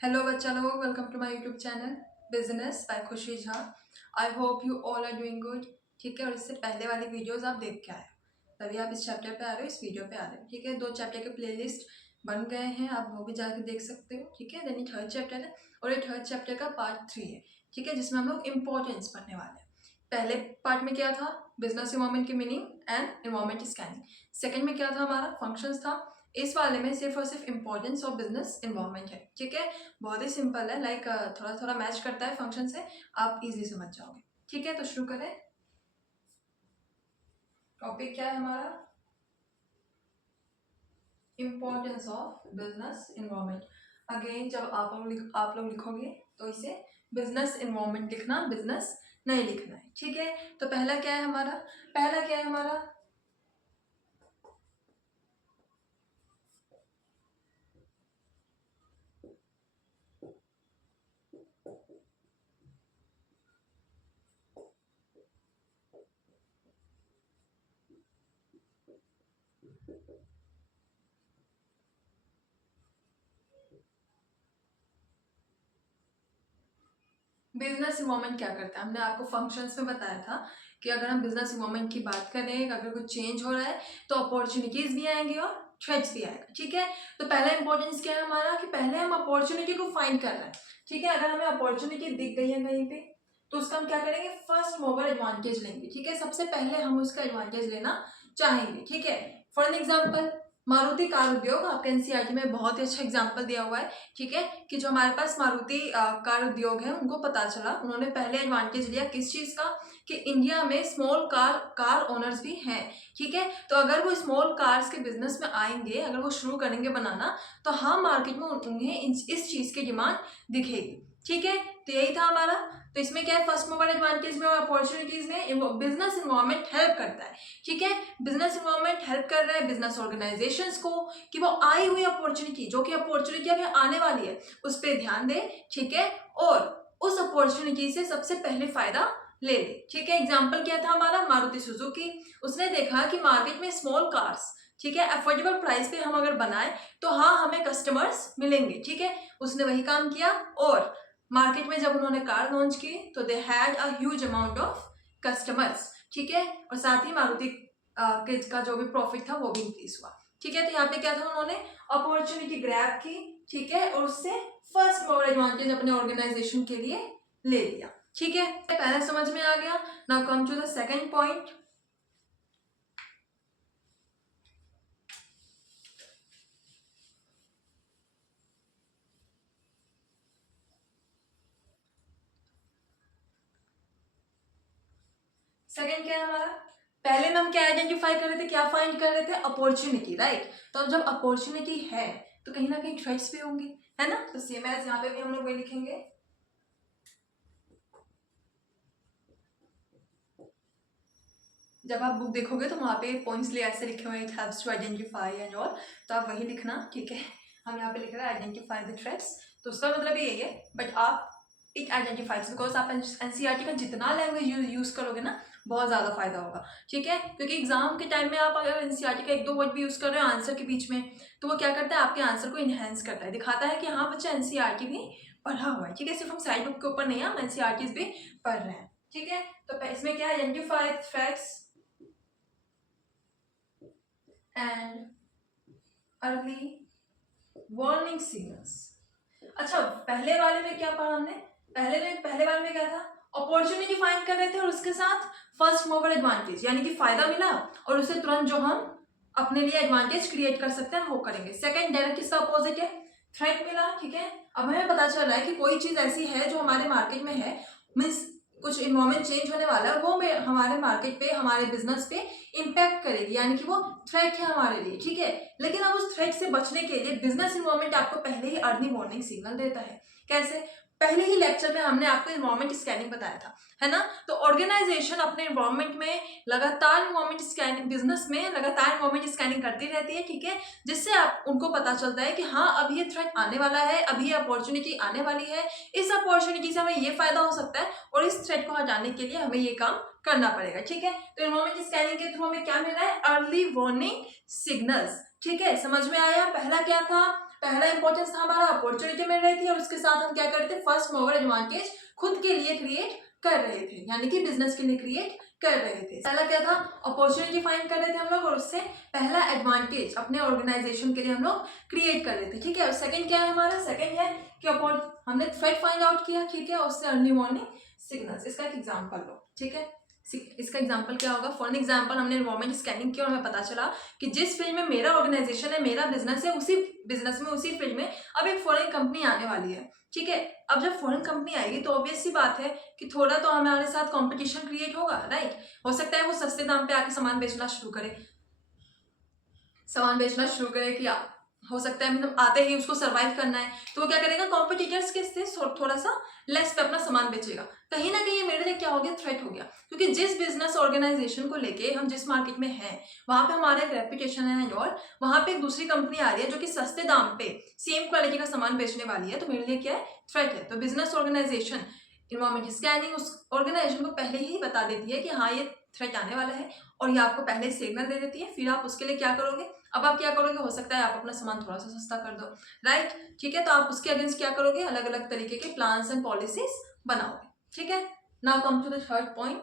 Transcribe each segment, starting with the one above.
Hello बच्चा लोग, welcome to my YouTube channel business by Khushi Jha. I hope you all are doing good. ठीक है, और इससे पहले वाली वीडियोस आप देख के आए हो, तभी आप इस चैप्टर पे आ रहे हो, इस वीडियो पे आ रहे हो। ठीक है, 2 चैप्टर के प्लेलिस्ट बन गए हैं, आप वो भी जाके देख सकते हो। ठीक है, देन ये 3rd चैप्टर है और ये 3rd चैप्टर का पार्ट 3 है। ठीक है, जिसमें हम लोग इंपॉर्टेंस पढ़ने वाले हैं। पहले पार्ट में क्या था, बिजनेस इन्वायरमेंट की meaning and environment scanning. Second में क्या था, हमारा फंक्शंस था। इस वाले में सिर्फ और सिर्फ इंपॉर्टेंस ऑफ बिजनेस इन्वायरमेंट है। ठीक है, बहुत ही सिंपल है, लाइक थोड़ा थोड़ा मैच करता है फंक्शन से, आप इजीली समझ जाओगे। ठीक है, तो शुरू करें। टॉपिक क्या है हमारा, importance of business environment. Again जब आप लोग लिखोगे तो इसे बिजनेस इन्वायरमेंट लिखना, बिजनेस नहीं लिखना है। ठीक है, तो पहला क्या है हमारा, पहला क्या है हमारा, बिजनेस इन्वायरमेंट क्या करता है। हमने आपको फंक्शंस में बताया था कि अगर हम बिजनेस इन्वायरमेंट की बात करें, अगर कुछ चेंज हो रहा है तो अपॉर्चुनिटीज भी आएंगे और थ्रेट्स भी आएगा। ठीक है, तो पहला इंपॉर्टेंस क्या है हमारा कि पहले हम अपॉर्चुनिटी को फाइंड कर रहे हैं। ठीक है, अगर हमें अपॉर्चुनिटी दिख गई है कहीं पे तो उसका हम क्या करेंगे, फर्स्ट मोवर एडवांटेज लेंगे। ठीक है, सबसे पहले हम उसका एडवांटेज लेना चाहेंगे। ठीक है, for an example Maruti car उद्योग, आपके एनसीईआरटी में बहुत ही अच्छा एग्जाम्पल दिया हुआ है। ठीक है, कि जो हमारे पास मारुति कार उद्योग है, उनको पता चला, उन्होंने पहले एडवांटेज लिया किस चीज का, कि इंडिया में स्मॉल कार ओनर्स भी हैं। ठीक है, तो अगर वो स्मॉल कार्स के बिजनेस में आएंगे, अगर वो शुरू करेंगे बनाना, तो हाँ मार्केट में उन्हें इस चीज की डिमांड दिखेगी। ठीक है, तो यही था हमारा। तो इसमें क्या है, फर्स्ट मोवर एडवांटेज में और अपॉर्चुनिटीज में बिजनेस इन्वायरमेंट हेल्प करता है। ठीक है, बिजनेस इन्वायरमेंट हेल्प कर रहा है बिजनेस ऑर्गेनाइजेशंस को कि वो आई हुई अपॉर्चुनिटी, जो कि अपॉर्चुनिटी अभी आने वाली है, उस पर ध्यान दे। ठीक है, और उस अपॉर्चुनिटी से सबसे पहले फायदा ले ले। ठीक है, एग्जाम्पल क्या था हमारा, मारुति सुजुकी। उसने देखा कि मार्केट में स्मॉल कार्स, ठीक है, अफोर्डेबल प्राइस पे हम अगर बनाए तो हाँ हमें कस्टमर्स मिलेंगे। ठीक है, उसने वही काम किया और मार्केट में जब उन्होंने कार लॉन्च की तो they had a huge amount of customers. ठीक है, और साथ ही मारुति का जो भी प्रॉफिट था वो भी इंक्रीज हुआ। ठीक है, तो यहाँ पे क्या था, उन्होंने अपॉर्चुनिटी ग्रैब की। ठीक है, और उससे फर्स्ट मोवर एडवांटेज अपने ऑर्गेनाइजेशन के लिए ले लिया। ठीक है, पहले समझ में आ गया। Now come to the second point. Second क्या है हमारा, पहले में हम क्या आइडेंटिफाई कर रहे थे, क्या फाइंड कर रहे थे, अपॉर्चुनिटी, राइट। तो अब जब अपॉर्चुनिटी है तो कहीं ना कहीं थ्रेट्स भी होंगे, है ना। तो सेम एज यहाँ पे भी हम लोग वही लिखेंगे। जब आप बुक देखोगे तो वहाँ पे पॉइंट्स लिए ऐसे लिखे हुए, it helps to identify and all, तो आप वही लिखना। ठीक है, हम यहाँ पे लिख रहे हैं आइडेंटिफाई द थ्रेट्स, तो उसका मतलब यही है। बट आप इट आइडेंटिफाइज, बिकॉज आप एनसीईआरटी का जितना लैंग्वेज यूज करोगे ना, बहुत ज़्यादा फायदा होगा। ठीक है, क्योंकि एग्जाम के टाइम में आप अगर एनसीईआरटी का 1-2 वर्ड भी यूज कर रहे हो आंसर के बीच में, तो वो क्या करता है, आपके आंसर को इनहेंस करता है, दिखाता है कि हाँ बच्चा एनसीईआरटी भी पढ़ा हुआ है। ठीक है, सिर्फ हम साइड बुक के ऊपर नहीं, हम एनसीईआरटीज भी पढ़ रहे हैं। ठीक है, तो इसमें क्या, identify threats and early warning signals. अच्छा, पहले वाले में क्या पढ़ा हमने, पहले वाले में क्या था, अपॉर्चुनिटी फाइंड कर रहे थे और उसके साथ फर्स्ट मूवर एडवांटेज, यानी कि फायदा मिला और उससे तुरंत जो हम अपने लिए एडवांटेज क्रिएट कर सकते हैं वो करेंगे। सेकंड, डायरेक्ट किसका अपोजिट है, थ्रेट मिला। ठीक है, अब हमें पता चल रहा है कि कोई चीज ऐसी है जो हमारे मार्केट में है, मीन्स कुछ इन्वायरमेंट चेंज होने वाला है, वो हमारे मार्केट पे, हमारे बिजनेस पे इम्पैक्ट करेगी, यानी कि वो थ्रेट है हमारे लिए। ठीक है, लेकिन अब उस थ्रेट से बचने के लिए बिजनेस इन्वायरमेंट आपको पहले ही अर्ली वार्निंग सिग्नल देता है। कैसे, पहले ही लेक्चर में हमने आपको इन्वायरमेंट स्कैनिंग बताया था, है ना। तो ऑर्गेनाइजेशन अपने इन्वायरमेंट में लगातार इन्वायरमेंट स्कैनिंग, बिजनेस में लगातार इन्वायरमेंट स्कैनिंग करती रहती है। ठीक है, जिससे आप उनको पता चलता है कि हाँ अब ये थ्रेट आने वाला है, अभी ये अपॉर्चुनिटी आने वाली है, इस अपॉर्चुनिटी से हमें ये फायदा हो सकता है और इस थ्रेट को हटाने के लिए हमें ये काम करना पड़ेगा। ठीक है, तो इन्वायरमेंट स्कैनिंग के थ्रू हमें क्या मिल रहा है, अर्ली वार्निंग सिग्नल्स। ठीक है, समझ में आया। पहला क्या था, पहला इंपॉर्टेंस था हमारा अपॉर्चुनिटी मिल रही थी और उसके साथ हम क्या करते थे, फर्स्ट मूवर एडवांटेज खुद के लिए क्रिएट कर रहे थे, यानी कि बिजनेस के लिए क्रिएट कर रहे थे। पहला क्या था, अपॉर्चुनिटी फाइंड कर रहे थे हम लोग और उससे पहला एडवांटेज अपने ऑर्गेनाइजेशन के लिए हम लोग क्रिएट कर रहे थे, ठीक है। और सेकंड क्या है हमारा, सेकंड है कि हमने थ्रेट फाइंड आउट किया, ठीक है, उससे अर्ली मॉर्निंग सिग्नल्स। इसका एक एग्जांपल लो, ठीक है। इसका एग्जांपल क्या होगा, फॉर एग्जांपल हमने एनवायरमेंट स्कैनिंग किया और हमें पता चला कि जिस फील्ड में मेरा ऑर्गेनाइजेशन है, मेरा बिजनेस है, उसी बिजनेस में, उसी फील्ड में अब एक फॉरेन कंपनी आने वाली है, ठीक है। अब जब फॉरेन कंपनी आएगी तो ऑब्वियस सी बात है कि थोड़ा तो हमारे साथ कंपटीशन क्रिएट होगा, राइट। हो सकता है वो सस्ते दाम पे आके सामान बेचना शुरू करे, कि हो सकता है मतलब आते ही उसको सरवाइव करना है, तो वो क्या करेगा, कॉम्पिटिटर्स के से थोड़ा सा लेस पे अपना सामान बेचेगा। कहीं ना कहीं मेरे लिए क्या हो गया, थ्रेट हो गया, क्योंकि जिस बिजनेस ऑर्गेनाइजेशन को लेके हम जिस मार्केट में हैं वहां पे हमारा एक रेपुटेशन है और वहां पे एक दूसरी कंपनी आ रही है जो कि सस्ते दाम पे सेम क्वालिटी का सामान बेचने वाली है, तो मेरे लिए क्या है, थ्रेट है। तो बिजनेस ऑर्गेनाइजेशन इन्वायरमेंट स्कैनिंग उस ऑर्गेनाइजेशन को पहले ही बता देती है कि हाँ ये थ्रेट आने वाला है, और ये आपको पहले सिग्नल दे देती है। फिर आप उसके लिए क्या करोगे, अब आप क्या करोगे, हो सकता है आप अपना सामान थोड़ा सा सस्ता कर दो, राइट, ठीक है। तो आप उसके अगेंस्ट क्या करोगे, अलग अलग तरीके के प्लान्स एंड पॉलिसीज बनाओगे, ठीक है। Now come to the third point.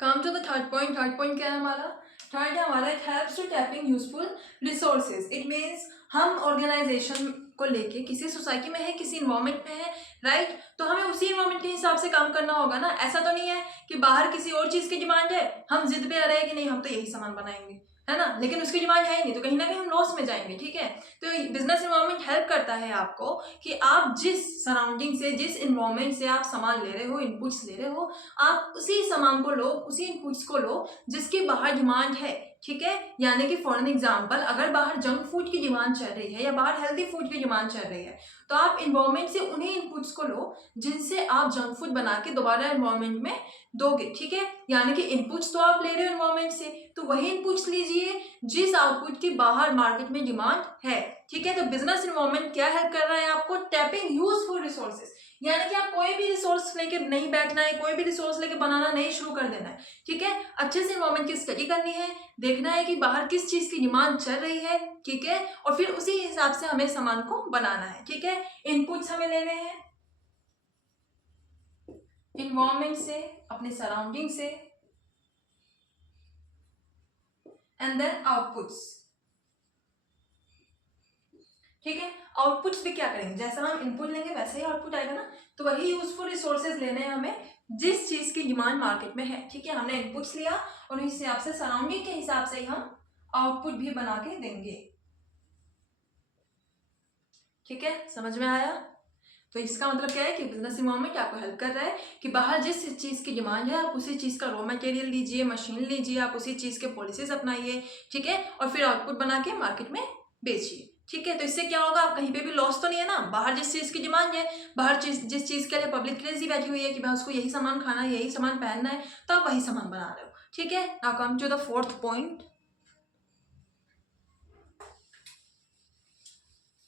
Come to the third point. Third point क्या है हमारा, थर्ड है हमारा it helps to tapping useful resources. It means हम ऑर्गेनाइजेशन को लेके किसी सोसाइटी में है, किसी इन्वायरमेंट में है, राइट, तो हमें उसी इन्वायरमेंट के हिसाब से काम करना होगा ना। ऐसा तो नहीं है कि बाहर किसी और चीज की डिमांड है, हम जिद पे आ रहे हैं कि नहीं हम तो यही सामान बनाएंगे, है ना, लेकिन उसकी डिमांड है ही नहीं, तो कहीं ना कहीं हम लॉस में जाएंगे, ठीक है। तो बिजनेस इन्वायरमेंट हेल्प करता है आपको कि आप जिस सराउंडिंग से, जिस इन्वायरमेंट से आप सामान ले रहे हो, इनपुट्स ले रहे हो, आप उसी सामान को लो, उसी इनपुट्स को लो जिसकी बाहर डिमांड है, ठीक है। यानी कि फॉर एन एग्जांपल अगर बाहर जंक फूड की डिमांड चल रही है या बाहर हेल्दी फूड की डिमांड चल रही है, तो आप इन्वायरमेंट से उन्हीं इनपुट्स को लो जिनसे आप जंक फूड बना के दोबारा इन्वायरमेंट में दोगे, ठीक है। यानी कि इनपुट्स तो आप ले रहे हो इन्वायरमेंट से, तो वही इनपुट्स लीजिए जिस आउटपुट की बाहर मार्केट में डिमांड है, ठीक है। तो बिजनेस इन्वायरमेंट क्या हेल्प कर रहा है आपको, टैपिंग यूजफुल रिसोर्सेज, यानी कि आप कोई भी रिसोर्स लेके नहीं बैठना है, कोई भी रिसोर्स लेके बनाना नहीं शुरू कर देना है, ठीक है। अच्छे से इन्वायरमेंट की स्टडी करनी है, देखना है कि बाहर किस चीज की डिमांड चल रही है, ठीक है, और फिर उसी हिसाब से हमें सामान को बनाना है, ठीक है। इनपुट्स हमें लेने हैं इन्वायरमेंट से, अपने सराउंडिंग से, एंड देन आउटपुट्स, ठीक है। आउटपुट्स भी क्या करेंगे, जैसा हम इनपुट लेंगे वैसे ही आउटपुट आएगा ना, तो वही यूजफुल रिसोर्सेज लेने हैं हमें जिस चीज की डिमांड मार्केट में है, ठीक है। हमने इनपुट्स लिया और इस हिसाब से सराउंडिंग के हिसाब से ही हम आउटपुट भी बना के देंगे, ठीक है। समझ में आया। तो इसका मतलब क्या है कि बिजनेस इन्वायरमेंट आपको हेल्प कर रहा है कि बाहर जिस चीज़ की डिमांड है आप उसी चीज़ का रॉ मटेरियल लीजिए, मशीन लीजिए, आप उसी चीज़ के पॉलिसीज अपनाइए, ठीक है, और फिर आउटपुट बना के मार्केट में बेचिए, ठीक है। तो इससे क्या होगा, आप कहीं पे भी लॉस तो नहीं है ना। बाहर जिस चीज़ की डिमांड है, बाहर जिस चीज़ के लिए पब्लिक क्रेजी बैठी हुई है कि भाई उसको यही सामान खाना है, यही सामान पहनना है, तो आप वही सामान बना रहे हो, ठीक है। Now come to the fourth point.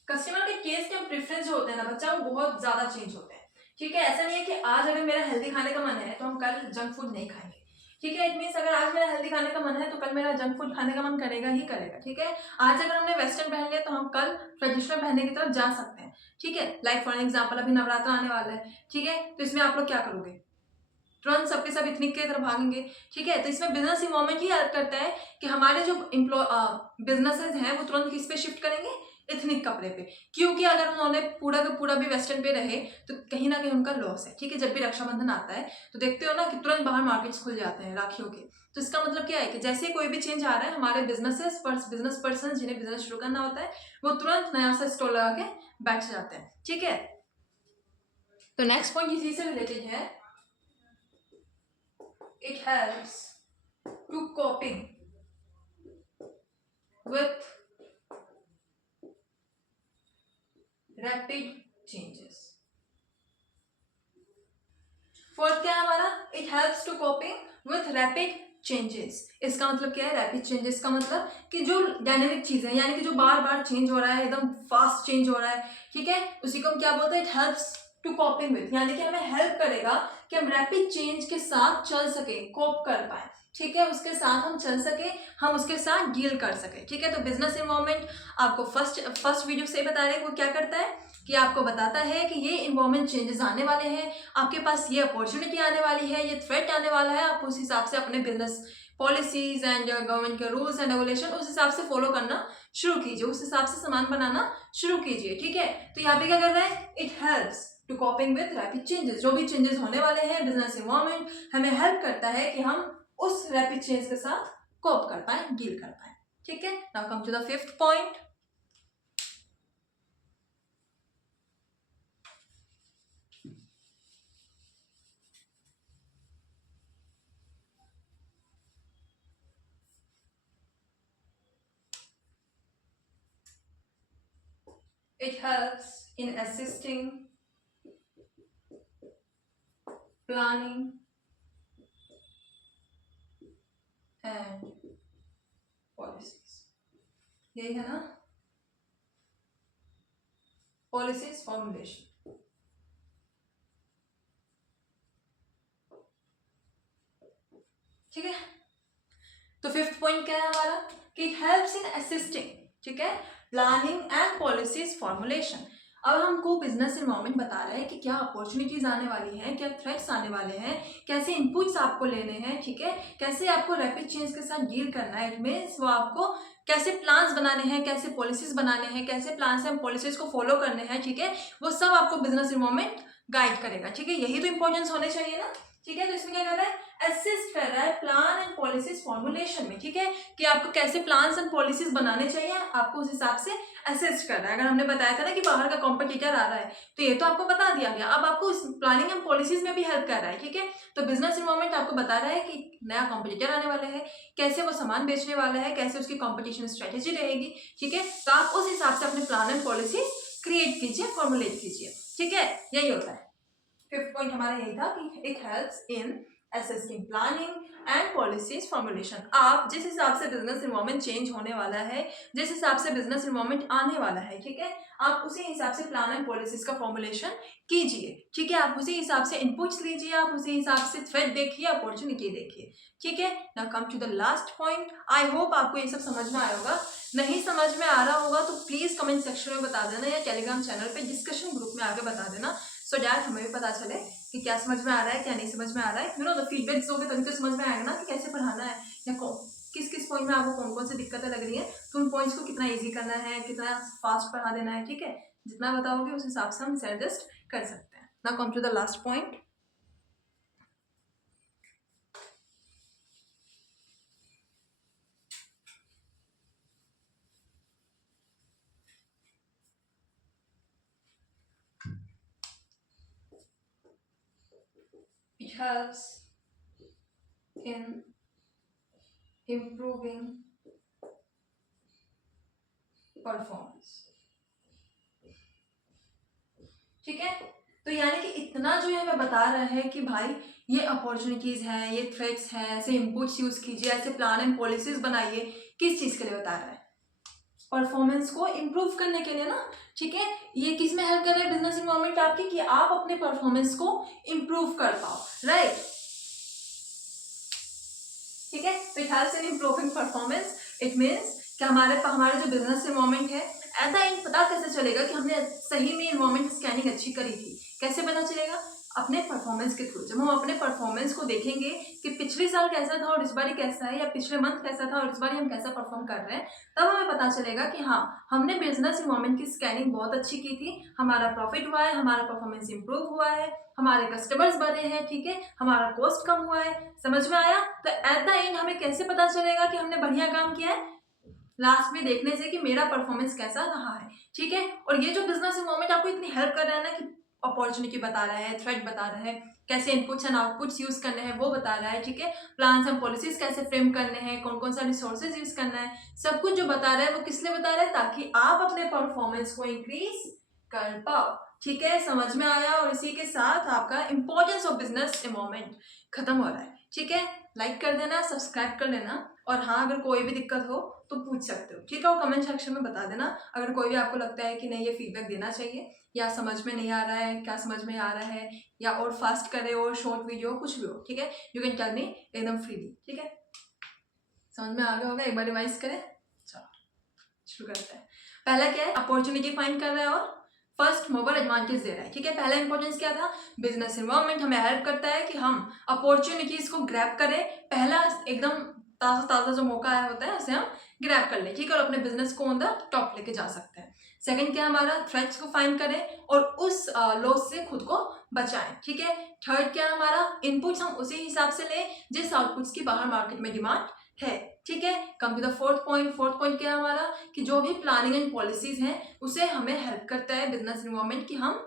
Customer के टेस्ट एंड प्रेफरेंस जो होते हैं ना बच्चा, वो बहुत ज्यादा चेंज होते हैं, ठीक है। ऐसा नहीं है कि आज अगर मेरा हेल्दी खाने का मन है तो हम कल जंक फूड नहीं खाएंगे, ठीक है। इट मीन्स अगर आज मेरा हेल्दी खाने का मन है तो कल मेरा जंक फूड खाने का मन करेगा ही करेगा, ठीक है। आज अगर हमने वेस्टर्न पहन लिया तो हम कल ट्रेडिशनल पहनने की तरफ जा सकते हैं, ठीक है। लाइक फॉर एग्जाम्पल अभी नवरात्र आने वाला है, ठीक है, तो इसमें आप लोग क्या करोगे, तुरंत सबके सब इथनिक की तरफ भागेंगे, ठीक है। तो इसमें बिजनेस इन्वायरमेंट ही हेल्प करता है कि हमारे जो बिजनेसेस हैं वो तुरंत किस पे शिफ्ट करेंगे, इथनिक कपड़े पे, क्योंकि अगर उन्होंने पूरा का पूरा भी वेस्टर्न पे रहे तो कहीं ना कहीं उनका लॉस है, ठीक है। जब भी रक्षाबंधन आता है तो देखते हो ना कि तुरंत बाहर मार्केट्स खुल जाते हैं राखियों के। तो इसका मतलब क्या है कि जैसे कोई भी चेंज आ रहा है, हमारे बिजनेस पर्सन जिन्हें बिजनेस शुरू करना होता है वो तुरंत नया सा स्टॉल लगा के बैठ जाते हैं, ठीक है। तो नेक्स्ट पॉइंट इसी से रिलेटेड है, it helps to coping with rapid changes. Fourth क्या है हमारा, it helps to coping with rapid changes. इसका मतलब क्या है? रैपिड चेंजेस का मतलब कि जो डायनेमिक चीजें, यानी कि जो बार बार चेंज हो रहा है, एकदम फास्ट चेंज हो रहा है, ठीक है, उसी को हम क्या बोलते हैं? It helps to coping with, यानी कि हमें हेल्प करेगा कि हम रैपिड चेंज के साथ चल सके, कोप कर पाए, ठीक है, उसके साथ हम चल सके, हम उसके साथ डील कर सके, ठीक है। तो बिजनेस इन्वायरमेंट आपको फर्स्ट वीडियो से बता रहे हैं वो क्या करता है कि आपको बताता है कि ये इन्वायरमेंट चेंजेस आने वाले हैं, आपके पास ये अपॉर्चुनिटी आने वाली है, ये थ्रेट आने वाला है, आप उस हिसाब से अपने बिजनेस पॉलिसीज एंड गवर्नमेंट के रूल्स एंड रेगुलेशन उस हिसाब से फॉलो करना शुरू कीजिए, उस हिसाब से सामान बनाना शुरू कीजिए, ठीक है। तो यहाँ पे क्या कर रहा है? It helps to coping with rapid changes. जो भी चेंजेस होने वाले हैं बिजनेस इन्वायरमेंट हमें हेल्प करता है कि हम उस रैपिड चेंज के साथ कोप कर पाए, डील कर पाए, ठीक है। Now come to the fifth point. It helps in assisting, planning and policies. यही है ना? Policies formulation. ठीक है। तो फिफ्थ पॉइंट क्या है हमारा? कि इट हेल्प्स इन असिस्टिंग, ठीक है, प्लानिंग एंड पॉलिसीज फॉर्मुलेशन। अब हमको बिजनेस इन्वायरमेंट बता रहे हैं कि क्या अपॉर्चुनिटीज आने वाली हैं, क्या थ्रेट्स आने वाले हैं, कैसे इनपुट्स आपको लेने हैं, ठीक है, कैसे आपको रैपिड चेंज के साथ डील करना है। इट मीन्स वो आपको कैसे प्लान्स बनाने हैं, कैसे पॉलिसीज बनाने हैं, कैसे प्लान से हम पॉलिसीज को फॉलो करने हैं, ठीक है, वो सब आपको बिजनेस इन्वायरमेंट गाइड करेगा, ठीक है। यही तो इंपॉर्टेंस होने चाहिए ना, ठीक है। तो इसमें क्या कर रहा है? असिस्ट कर रहा है प्लान एंड पॉलिसीज फॉर्मुलेशन में, ठीक है, कि आपको कैसे प्लान्स एंड पॉलिसीज बनाने चाहिए, आपको उस हिसाब से असिस्ट कर रहा है। अगर हमने बताया था ना कि बाहर का कॉम्पिटिटर आ रहा है, तो ये तो आपको बता दिया गया, अब आपको इस प्लानिंग एंड पॉलिसीज में भी हेल्प कर रहा है, ठीक है। तो बिजनेस इन्वायरमेंट आपको बता रहा है कि नया कॉम्पिटिटर आने वाला है, कैसे वो सामान बेचने वाला है, कैसे उसकी कॉम्पिटिशन स्ट्रेटेजी रहेगी, ठीक है। तो आप उस हिसाब से अपने प्लान एंड पॉलिसी क्रिएट कीजिए, फॉर्मुलेट कीजिए, ठीक है। यही होता है। फिफ्थ पॉइंट हमारा यही था कि it helps in assisting planning and policies formulation. आप जिस हिसाब से बिजनेस इन्वायरमेंट चेंज होने वाला है, जिस हिसाब से बिजनेस इन्वायरमेंट आने वाला है, ठीक है, आप उसी हिसाब से प्लान एंड पॉलिसीज का फॉर्मुलेशन कीजिए, ठीक है। आप उसी हिसाब से इनपुट्स लीजिए, आप उसी हिसाब से थ्रेट देखिए, अपॉर्चुनिटी देखिए, ठीक है। Now come to the last point. I hope आपको ये सब समझ में आया होगा। नहीं समझ में आ रहा होगा तो प्लीज कमेंट सेक्शन में बता देना, या टेलीग्राम चैनल पे डिस्कशन ग्रुप में आके बता देना, सो डैट हमें भी पता चले कि क्या समझ में आ रहा है, क्या नहीं समझ में आ रहा है। यू नो द फीडबैक्स दोगे तभी तो समझ में आएगा ना कि कैसे पढ़ाना है, या किस किस पॉइंट में आपको कौन कौन सी दिक्कतें लग रही है, तो उन पॉइंट्स को कितना ईजी करना है, कितना फास्ट पढ़ा देना है, ठीक है। जितना बताओगे उस हिसाब से हम एडजस्ट कर सकते हैं। Now come to the last point. It helps in improving performance, ठीक है। तो यानी कि इतना जो है हमें बता रहा है कि भाई ये अपॉर्चुनिटीज हैं, ये थ्रेट्स हैं, ऐसे इनपुट्स यूज कीजिए, ऐसे प्लान एंड पॉलिसीज बनाइए। किस चीज के लिए बता रहा है? परफॉर्मेंस को इम्प्रूव करने के लिए ना, ठीक है। ये किस में हेल्प कर रहा है बिजनेस इन्वायरमेंट आपकी, कि आप अपने परफॉर्मेंस को इम्प्रूव कर पाओ, राइट, ठीक है। तो it helps in improving performance. It means कि हमारा जो बिजनेस इन्वायरमेंट है, एट द एंड पता कैसे चलेगा कि हमने सही में इन्वायरमेंट स्कैनिंग अच्छी करी थी? कैसे पता चलेगा? अपने परफॉर्मेंस के थ्रू। जब हम अपने परफॉर्मेंस को देखेंगे कि पिछले साल कैसा था और इस बार कैसा है, या पिछले मंथ कैसा था और इस बार हम कैसा परफॉर्म कर रहे हैं, तब हमें पता चलेगा कि हाँ, हमने बिजनेस इन्वायरमेंट की स्कैनिंग बहुत अच्छी की थी, हमारा प्रॉफिट हुआ है, हमारा परफॉर्मेंस इंप्रूव हुआ है, हमारे कस्टमर्स बढ़े हैं, ठीक है, हमारा कॉस्ट कम हुआ है। समझ में आया? तो एट द एंड हमें कैसे पता चलेगा कि हमने बढ़िया काम किया है? लास्ट में देखने से कि मेरा परफॉर्मेंस कैसा रहा है, ठीक है। और ये जो बिजनेस इन्वायरमेंट आपको इतनी हेल्प कर रहा है ना, कि अपॉर्चुनिटी बता रहा है, थ्रेट बता रहा है, कैसे इनपुट्स एंड आउटपुट्स यूज करने हैं वो बता रहा है, ठीक है, प्लान्स एंड पॉलिसीज कैसे फ्रेम करने हैं, कौन कौन सा रिसोर्सेज यूज करना है, सब कुछ जो बता रहा है वो किस लिए बता रहा है? ताकि आप अपने परफॉर्मेंस को इंक्रीज कर पाओ, ठीक है। समझ में आया? और इसी के साथ आपका इंपॉर्टेंस ऑफ बिजनेस इन्वायरमेंट खत्म हो रहा है, ठीक है, लाइक कर देना, सब्सक्राइब कर लेना, और हाँ अगर कोई भी दिक्कत हो तो पूछ सकते हो, ठीक है, वो कमेंट सेक्शन में बता देना। अगर कोई भी आपको लगता है कि नहीं ये फीडबैक देना चाहिए, या समझ में नहीं आ रहा है, क्या समझ में आ रहा है, या और फास्ट करे और शॉर्ट वीडियो कुछ भी हो, ठीक है, यू कैन टेल मी एकदम फ्रीली, ठीक है। समझ में आ गया होगा, एक बार रिवाइज करें। चलो शुरू करते हैं। पहला क्या है, अपॉर्चुनिटी फाइंड कर रहा है और फर्स्ट मोवर एडवांटेज दे रहा है, ठीक है। पहला इंपॉर्टेंस क्या था, बिजनेस इन्वायरमेंट हमें हेल्प करता है कि हम अपॉर्चुनिटीज को ग्रैब करें। पहला एकदम ताज़ा ताज़ा जो मौका आया होता है उसे हम ग्रैब कर लें, ठीक है, और अपने बिजनेस को ऑन द टॉप लेके जा सकते हैं। सेकंड क्या हमारा, थ्रेट्स को फाइंड करें और उस लॉस से खुद को बचाएं, ठीक है। थर्ड क्या हमारा, इनपुट्स हम उसी हिसाब से लें जिस आउटपुट्स की बाहर मार्केट में डिमांड है, ठीक है। Come to the fourth point. Fourth point क्या है हमारा, कि जो भी प्लानिंग एंड पॉलिसीज हैं उसे हमें हेल्प करता है बिजनेस इन्वायरमेंट कि हम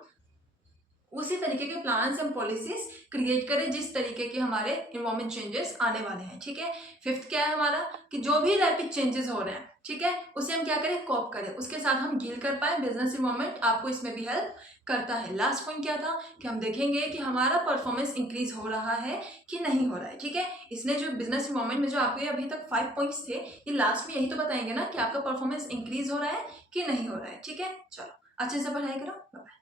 उसी तरीके के प्लान्स एंड पॉलिसीज क्रिएट करें जिस तरीके के हमारे इन्वायरमेंट चेंजेस आने वाले हैं, ठीक है। फिफ्थ क्या है हमारा, कि जो भी रैपिड चेंजेस हो रहे हैं, ठीक है, उसे हम क्या करें, कॉप करें, उसके साथ हम डील कर पाए। बिजनेस इन्वायरमेंट आपको इसमें भी हेल्प करता है। लास्ट पॉइंट क्या था, कि हम देखेंगे कि हमारा परफॉर्मेंस इंक्रीज हो रहा है कि नहीं हो रहा है, ठीक है। इसने जो बिजनेस इन्वायरमेंट में जो आपको ये अभी तक 5 पॉइंट्स थे, ये लास्ट में यही तो बताएंगे ना कि आपका परफॉर्मेंस इंक्रीज हो रहा है कि नहीं हो रहा है, ठीक है। चलो अच्छे से पढ़ाई करो, बाय।